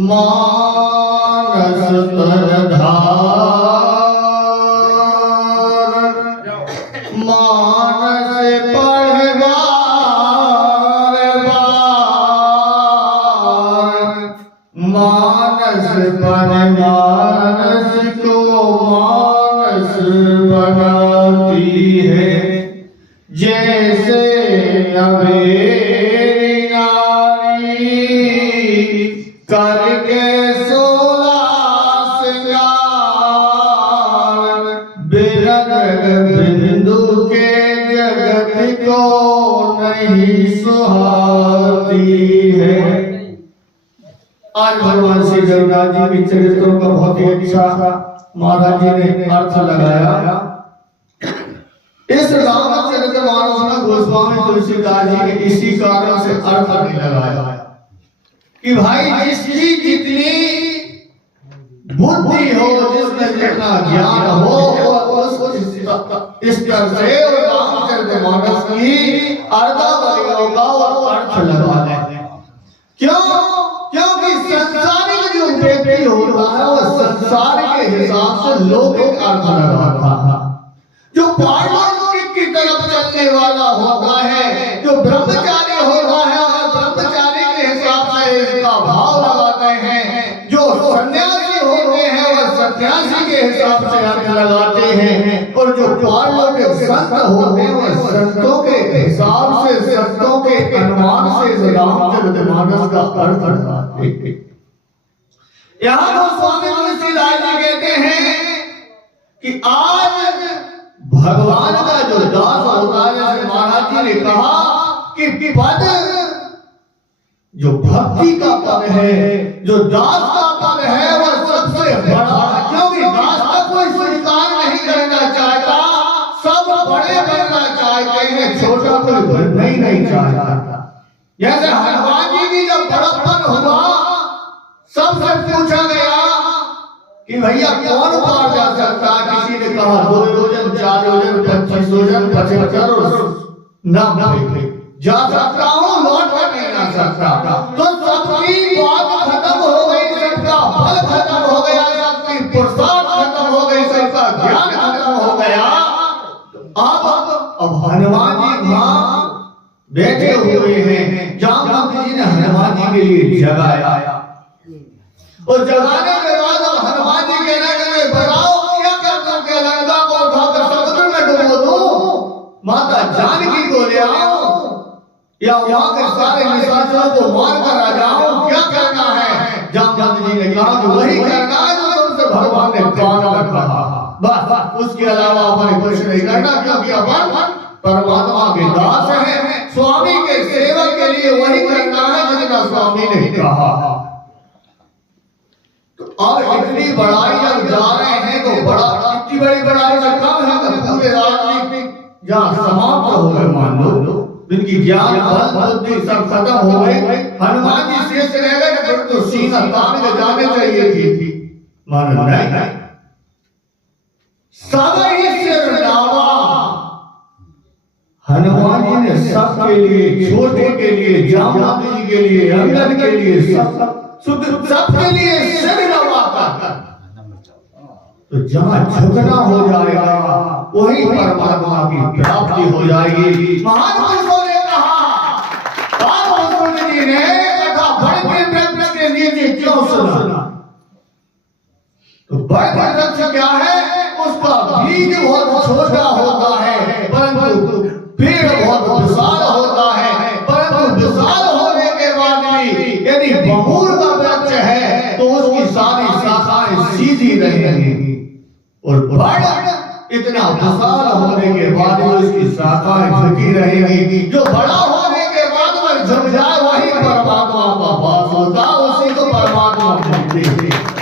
मानस तरधार मानस पढ़वार मानस पर मानस को मानस बनाती है। जैसे अबेरी करके 16 श्रृंगार बिरग बिंदु के जगत को नहीं सुहाती है। आज भगवान श्री जगन्नाथ जी के चरित्रों का बहुत ही अच्छा महाराज जी ने अर्थ लगाया। इस रामचरितमानस में गोस्वामी तुलसीदास जी ने इसी कारण से अर्थ नहीं लगाया कि भाई जिसकी जितनी बुद्धि हो, जिसमें जितना ज्ञान हो, इस तरह से रामचरितमानस की अर्धावलियों का अर्थ लगा दें। क्यों? क्योंकि संसारिक जो व्यक्ति होता है वो संसार के हिसाब से लौकिक अर्थ लगाता है। जो पारलौकिक की तरफ चलने वाला होता है, जो ब्रह्मचारी होता है और ब्रह्मचारी के हिसाब से इसका भाव लगाते हैं। जो सन्यासी होते हैं वह सन्यासी के हिसाब से अर्थ लगाते हैं और जो पारलौकिक संत होते हैं वह संतों के हिसाब से, संतों के अनुमान से रामचरितमानस का अर्थ लगाते हैं। यहाँ गोस्वामी तुलसीदास जी कहते हैं कि आज भगवान का जो दास होता है, जैसे महाराज जी ने कहा कि पद जो भक्ति का पद है, जो दास का पद है वह सबसे बड़ा है। क्योंकि दास का कोई स्वीकार नहीं करना चाहता, सब बड़े बनना चाहते हैं, छोटा कोई बनना ही नहीं चाहता। जैसे हनुमान जी की जब बड़प्पन हुआ, सबसे पूछा गया कि भैया कौन पार जा सकता है? किसी ने कहा 2 योजन, 4 योजन, 25 योजन, 75 और ना जा सकता हूँ, लौट कर नहीं आ सकता। तो सबकी बात खत्म हो गई, सबका फल खत्म हो गया, सबकी पुरुषार्थ खत्म हो गई, सबका ज्ञान खत्म हो गया। अब हनुमान जी वहां बैठे हुए हैं। जामवंत जी ने हनुमान जी के लिए जगाया और जगाने के बाद हनुमान जी कहने लगे बताओ क्या कर सकते, लंका को उठाकर समुद्र में डुबो दूं, माता जानकी को ले आओ या वहां के सारे निशाचरों को मार कर आ जाओ, क्या करना है? जामवंत जी ने कहा कि वही करना है जो तुमसे भगवान ने कहा। बस उसके अलावा अपन कुछ नहीं करना, क्योंकि अपन परमात्मा के दास हैं। स्वामी के सेवक के लिए वही करना है जितना स्वामी ने कहा। और इतनी बड़ाई जब जा रहे हैं तो बड़ा इतनी बड़ी बड़ाई से कम है कि पूरे राजनीति जहाँ समाप्त हो गए, मान लो इनकी ज्ञान बल बुद्धि सब खत्म हो गई। हनुमान जी शेष रह गए, तो सीना तान के जाने चाहिए थी, मानो नहीं। सब ही सिर डावा हनुमान जी ने सबके लिए, छोटे के लिए, जामवंत जी के लिए, अंगद के लिए, सबके लिए सिर नवाकर तो जहाँ झुकना हो जाएगा वही परमात्मा की प्राप्ति हो जाएगी। महान पुरुषों ने कहा, जी ने कहा बड़े वृक्ष के नीचे क्यों सुना? तो बड़े वृक्ष क्या है? उसका बीज बहुत छोटा होता है, परंतु पेड़ बहुत विशाल होता है। परंतु विशाल होने के बाद भी यदि बबूल का वृक्ष है तो उसकी सारी शाखाएं सीधी रहेंगी और बड़ इतना विशाल होने के बाद उसकी शाखाएं झुकी रहेंगी। जो बड़ा होने के बाद वह झुक जाए वही परमात्मा का वास होता, उसी को परमात्मा कहते हैं।